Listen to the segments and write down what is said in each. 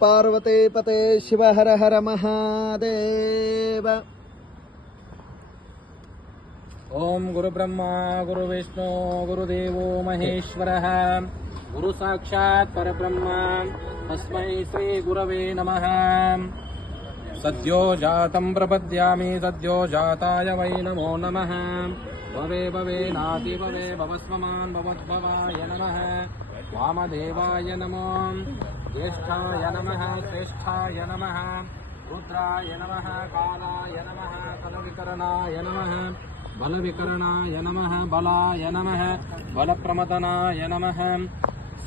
ಪಾರ್ವತಿ ಪತೆ ಶಿವ ಹರ ಹರ ಮಹಾದೇವ. ಓಂ ಗುರು ಬ್ರಹ್ಮ ಗುರು ವಿಷ್ಣು ಗುರುದೇವೋ ಮಹೇಶ್ವರಃ ಗುರು ಸಾಕ್ಷಾತ್ ಪರಬ್ರಹ್ಮ ತಸ್ಮೈ ಶ್ರೀ ಗುರವೇ ನಮಃ. ಸದ್ಯೋ ಜಾತಂ ಪ್ರಪದ್ಯಾಮಿ ಸದ್ಯೋ ಜಾತಾಯ ವೈ ನಮೋ ನಮಃ. ಭವೆ ಭವೆ ನಾತಿ ಭವೆ ಭವಸ್ವಮಾನ್ ಭವದ್ಭವಾಯ ನಮಃ. ವಾಮದೇವಾಯ ನಮೋ. ಜ್ಯೇಷ್ಠಾಯ ನಮಃ ಶ್ರೇಷ್ಠಾಯ ನಮಃ. ರುದ್ರಾಯ ನಮಃ ಕಾಲಾಯ ನಮಃ ಕಲವಿಕರಣಾಯ ನಮಃ. ಬಲವಿಕರಣಾಯ ನಮಃ ಬಲಾಯ ನಮಃ ಬಲಪ್ರಮದನಾಯ ನಮಃ.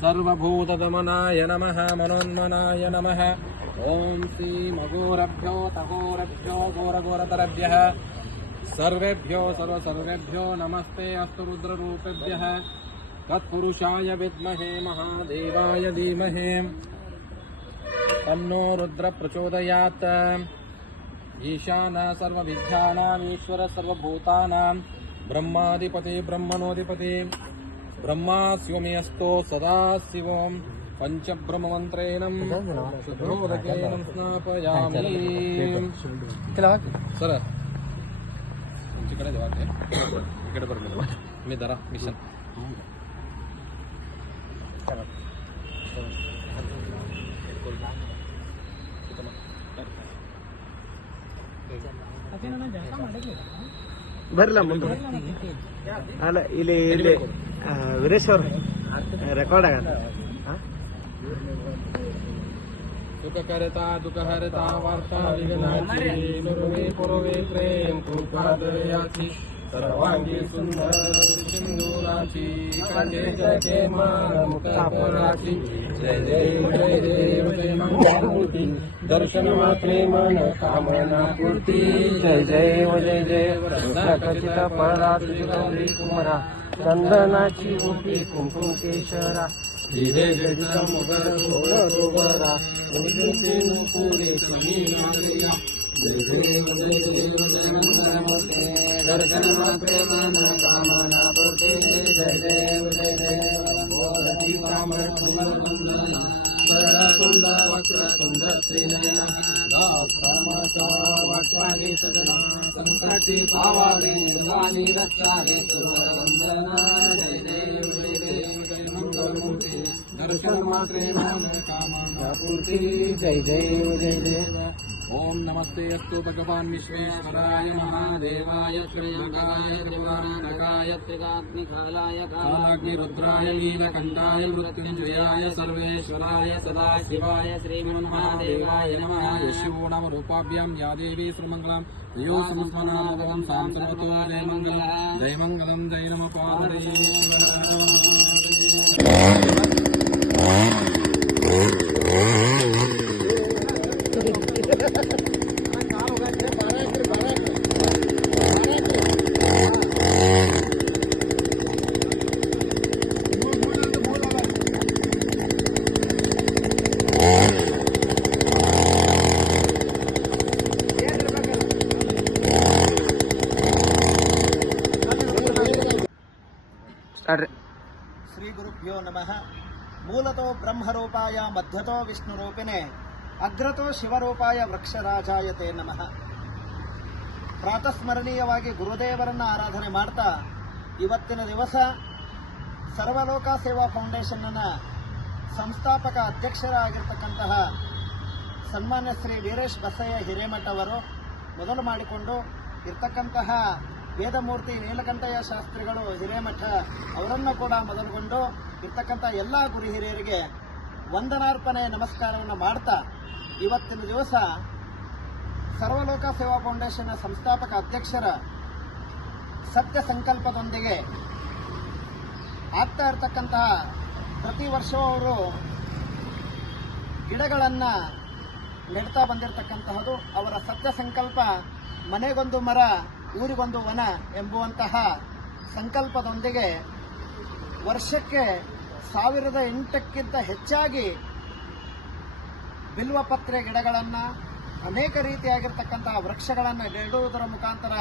ಸರ್ವಭೂತದಮನಾಯ ನಮಃ ಮನೋನ್ಮನಾಯ ನಮಃ. ಓಂ ಶ್ರೀ ಮಗೋರಭ್ಯೋ ತಗೋರಭ್ಯೋ ಘೋರಘೋರತರಭ್ಯಃ ಸರ್ವೇಭ್ಯೋ ಸರ್ವಸರ್ವೇಭ್ಯೋ ನಮಸ್ತೆ ಅಸ್ತು ರುದ್ರರೂಪೇಭ್ಯಃ. ತತ್ಪುರುಷಾಯ ವಿದ್ಮಹೇ ಮಹಾದೇವಾಯ ಧೀಮಹಿ ತನ್ನೋ ರುದ್ರ ಪ್ರಚೋದಯಾತ್. ಈಶಾನ ಸರ್ವವಿದ್ಯಾನಾಂ ಈಶ್ವರ ಸರ್ವಭೂತಾನಾಂ ಬ್ರಹ್ಮಾಧಿಪತಿ ಬ್ರಹ್ಮಣೋಧಿಪತಿ ಬ್ರಹ್ಮಾಸ್ಯೋಮೇಯಸ್ತೋ ಸದಾಶಿವಂ ಪಂಚಬ್ರಹ್ಮಮಂತ್ರೇಣ ಶುದ್ಧೋದಕೇನ ಸ್ನಾಪಯಾಮಿ. ಸರ್ ಈ ಕಡೆ ಬರಬೇಕು ಮೀ ದರ ಮಿಷನ್. ಬರಲ್ಲ ಮುಂದೆ ಅಲ್ಲ ಇಲ್ಲಿ ಇಲ್ಲಿ ವೀರೇಶ್ ಅವ್ರು ರೆಕಾರ್ಡ್ ಆಗಲ್ಲ. ಸುಖಕರತಾ ದುಃಖಹರತಾ ವಾರ್ತಾ ವಿಘ್ನಾಚಿ ನುರ್ವೇ ಪುರವೇ ಪ್ರೇಮ ಕೃಪಾದಯಾಚಿ ಸರ್ವಾಂಗಿ ಸುಂದರ ಸಿಂಧೂರಾಚಿ ಕಂಠೆ ಜಯಕೆ ಮುಖಪರಾಚಿ. ಜಯ ಜಯ ದೇವ ಜಯ ಮಂಗಳಮೂರ್ತಿ ದರ್ಶನ ಮಾತ್ರೇ ಮನ ಕಾಮನಾ ಪೂರ್ತಿ. ಜಯ ಜಯ ಖಚಿತ ಪರಾಚಿ ಗೌರಿ ಕುಮಾರ ಚಂದನಾची उठी कुंकुम केशरा. धीरे जडित मुगर सोबरा उन्नती नुपुरे तुम्ही मागल्या. दर्शन मात्रे मन कामना पूर्ती. जय देव बोलती कामर कुमार वंदना शरणकुंड वक्रतुंड त्रिनयना. वाटवागी सदना संकटी भावागी युगानी रक्षागे वंदना. जय देव जय मंगलमूर्ति दर्शन मात्रे मन कामना पूर्ति. जय देव जय देव. ओम नमस्ते अस्तु भगवान विश्वेश्वराय महादेवाय श्रेयकाय त्रिवारानकाय त्रिगाग्निकालाय कालाग्निरुद्राय नीलकण्ठाय मृत्युञ्जयाय सर्वेश्वराय सदाशिवाय श्रीमन्महादेवाय नमः. शिवो नामरूपाभ्यां या देवी श्रीमङ्गलां यो संस्मरणादं सां सर्वतो जय मङ्गलं जय नमः पार्वती. ಶ್ರೀ ಗುರುಭ್ಯೋ ನಮಃ. ಮೂಲತೋ ಬ್ರಹ್ಮರೂಪಾಯ ಮಧ್ಯತೋ ವಿಷ್ಣುರೂಪಿಣೆ ಅಗ್ರತೋ ಶಿವರೂಪಾಯ ವೃಕ್ಷರಾಜಾಯ ತೇ ನಮಃ. ಪ್ರಾತಸ್ಮರಣೀಯವಾಗಿ ಗುರುದೇವರನ್ನು ಆರಾಧನೆ ಮಾಡ್ತಾ ಇವತ್ತಿನ ದಿವಸ ಸರ್ವಲೋಕ ಸೇವಾ ಫೌಂಡೇಶನ್ನ ಸಂಸ್ಥಾಪಕ ಅಧ್ಯಕ್ಷರಾಗಿರ್ತಕ್ಕಂತಹ ಸನ್ಮಾನ್ಯ ಶ್ರೀ ವೀರೇಶ್ ಬಸಯ್ಯ ಹಿರೇಮಠ ಅವರು ಮೊದಲು ಮಾಡಿಕೊಂಡು ಇರ್ತಕ್ಕಂತಹ ವೇದಮೂರ್ತಿ ನೀಲಕಂಠಯ್ಯ ಶಾಸ್ತ್ರಿಗಳು ಹಿರೇಮಠ ಅವರನ್ನು ಕೂಡ ಮೊದಲುಗೊಂಡು ಇರ್ತಕ್ಕಂಥ ಎಲ್ಲ ಗುರು ಹಿರಿಯರಿಗೆ ವಂದನಾರ್ಪಣೆ ನಮಸ್ಕಾರವನ್ನು ಮಾಡ್ತಾ ಇವತ್ತಿನ ದಿವಸ ಸರ್ವಲೋಕ ಸೇವಾ ಫೌಂಡೇಶನ್ನ ಸಂಸ್ಥಾಪಕ ಅಧ್ಯಕ್ಷರ ಸತ್ಯ ಸಂಕಲ್ಪದೊಂದಿಗೆ ಆಗ್ತಾ ಇರತಕ್ಕಂತಹ ಪ್ರತಿ ವರ್ಷವೂ ಅವರು ಗಿಡಗಳನ್ನು ನೆಡ್ತಾ ಬಂದಿರತಕ್ಕಂತಹದ್ದು ಅವರ ಸತ್ಯ ಸಂಕಲ್ಪ ಮನೆಗೊಂದು ಮರ ಊರಿಗೊಂದು ವನ ಎಂಬುವಂತಹ ಸಂಕಲ್ಪದೊಂದಿಗೆ ವರ್ಷಕ್ಕೆ 1008ಕ್ಕಿಂತ ಹೆಚ್ಚಾಗಿ ಬಿಲ್ವಪತ್ರೆ ಗಿಡಗಳನ್ನು ಅನೇಕ ರೀತಿಯಾಗಿರ್ತಕ್ಕಂತಹ ವೃಕ್ಷಗಳನ್ನು ನೆಡುವುದರ ಮುಖಾಂತರ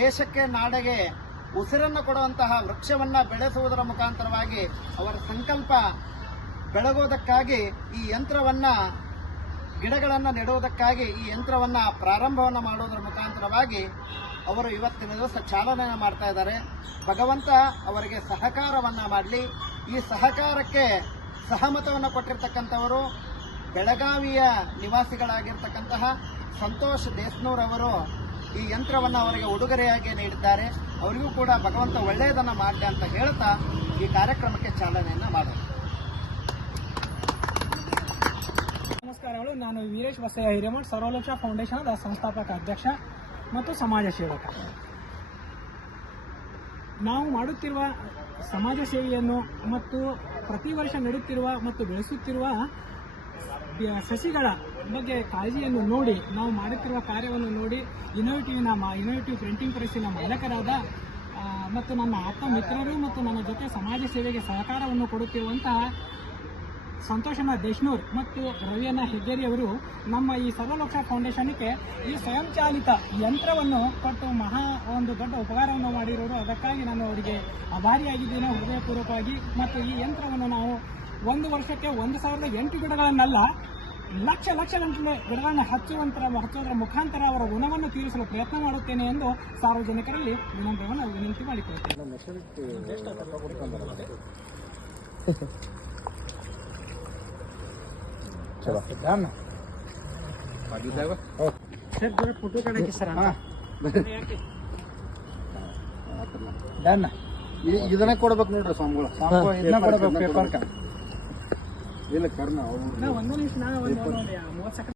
ದೇಶಕ್ಕೆ ನಾಡಿಗೆ ಉಸಿರನ್ನು ಕೊಡುವಂತಹ ವೃಕ್ಷವನ್ನು ಬೆಳೆಸುವುದರ ಮುಖಾಂತರವಾಗಿ ಅವರ ಸಂಕಲ್ಪ ಬೆಳಗೋದಕ್ಕಾಗಿ ಈ ಯಂತ್ರವನ್ನು ಗಿಡಗಳನ್ನು ನೆಡುವುದಕ್ಕಾಗಿ ಈ ಯಂತ್ರವನ್ನು ಪ್ರಾರಂಭವನ್ನು ಮಾಡುವುದರ ಮುಖಾಂತರವಾಗಿ ಅವರು ಇವತ್ತಿನ ದಿವಸ ಚಾಲನೆಯನ್ನು ಮಾಡ್ತಾ ಇದ್ದಾರೆ. ಭಗವಂತ ಅವರಿಗೆ ಸಹಕಾರವನ್ನು ಮಾಡಲಿ. ಈ ಸಹಕಾರಕ್ಕೆ ಸಹಮತವನ್ನು ಕೊಟ್ಟಿರ್ತಕ್ಕಂಥವರು ಬೆಳಗಾವಿಯ ನಿವಾಸಿಗಳಾಗಿರ್ತಕ್ಕಂತಹ ಸಂತೋಷ್ ದೇಸ್ನೂರ್ ಅವರು ಈ ಯಂತ್ರವನ್ನು ಅವರಿಗೆ ಉಡುಗೊರೆಯಾಗಿ ನೀಡಿದ್ದಾರೆ. ಅವರಿಗೂ ಕೂಡ ಭಗವಂತ ಒಳ್ಳೆಯದನ್ನು ಮಾಡಲಿ ಅಂತ ಹೇಳ್ತಾ ಈ ಕಾರ್ಯಕ್ರಮಕ್ಕೆ ಚಾಲನೆಯನ್ನು ಮಾಡೋಣ. ನಮಸ್ಕಾರಗಳು. ನಾನು ವೀರೇಶ್ ಬಸಯ್ಯ ಹಿರೇಮಠ್, ಸರ್ವಲೋಕ ಫೌಂಡೇಶನ್ ಸಂಸ್ಥಾಪಕ ಅಧ್ಯಕ್ಷ ಮತ್ತು ಸಮಾಜ ಸೇವಕ. ನಾವು ಮಾಡುತ್ತಿರುವ ಸಮಾಜ ಸೇವೆಯನ್ನು ಮತ್ತು ಪ್ರತಿ ವರ್ಷ ನೆಡುತ್ತಿರುವ ಮತ್ತು ಬೆಳೆಸುತ್ತಿರುವ ಸಸಿಗಳ ಬಗ್ಗೆ ಕಾಳಜಿಯನ್ನು ನೋಡಿ, ನಾವು ಮಾಡುತ್ತಿರುವ ಕಾರ್ಯವನ್ನು ನೋಡಿ ಇನೋವೇಟಿವ್ ಪ್ರಿಂಟಿಂಗ್ ಪ್ರೆಸ್ಸಿನ ಮಾಲಕರಾದ ಮತ್ತು ನನ್ನ ಆತ್ಮ ಮಿತ್ರರು ಮತ್ತು ನನ್ನ ಜೊತೆ ಸಮಾಜ ಸೇವೆಗೆ ಸಹಕಾರವನ್ನು ಕೊಡುತ್ತಿರುವಂತಹ ಸಂತೋಷನ ದೇಶ್ನೂರ್ ಮತ್ತು ರವಿಯನ್ನ ಹೆಗ್ಗೇರಿ ಅವರು ನಮ್ಮ ಈ ಸರ್ವಲೋಕ ಫೌಂಡೇಶನ್ಗೆ ಈ ಸ್ವಯಂಚಾಲಿತ ಯಂತ್ರವನ್ನು ಕೊಟ್ಟು ಒಂದು ದೊಡ್ಡ ಉಪಕಾರವನ್ನು ಮಾಡಿರೋರು. ಅದಕ್ಕಾಗಿ ನಾನು ಅವರಿಗೆ ಆಭಾರಿಯಾಗಿದ್ದೇನೆ ಹೃದಯಪೂರ್ವಕವಾಗಿ. ಮತ್ತು ಈ ಯಂತ್ರವನ್ನು ನಾವು ಒಂದು ವರ್ಷಕ್ಕೆ 1008 ಗಿಡಗಳನ್ನಲ್ಲ, ಲಕ್ಷ ಗಂಟಲೆ ಗಿಡಗಳನ್ನು ಹಚ್ಚುವುದರ ಮುಖಾಂತರ ಅವರ ಋಣವನ್ನು ತೀರಿಸಲು ಪ್ರಯತ್ನ ಮಾಡುತ್ತೇನೆ ಎಂದು ಸಾರ್ವಜನಿಕರಲ್ಲಿ ವಿನಂತಿ ಮಾಡಿಕೊಳ್ಳುತ್ತೇನೆ. ಸರ್ ಫೋಟೋ ಕಾಣಕ್ಕೆ ಸರ್ ಇದನ್ನ ಕೊಡ್ಬೇಕು ನೋಡ್ರಿ ಸ್ವಾಮಿಗಳು. ಇದನ್ನ ಕೊಡ್ಬೇಕು ಪೇಪರ್ ಇಲ್ಲ ಕರ್ನ. ಒಂದು ನಿಮಿಷ 30 ಸೆಕೆಂಡ್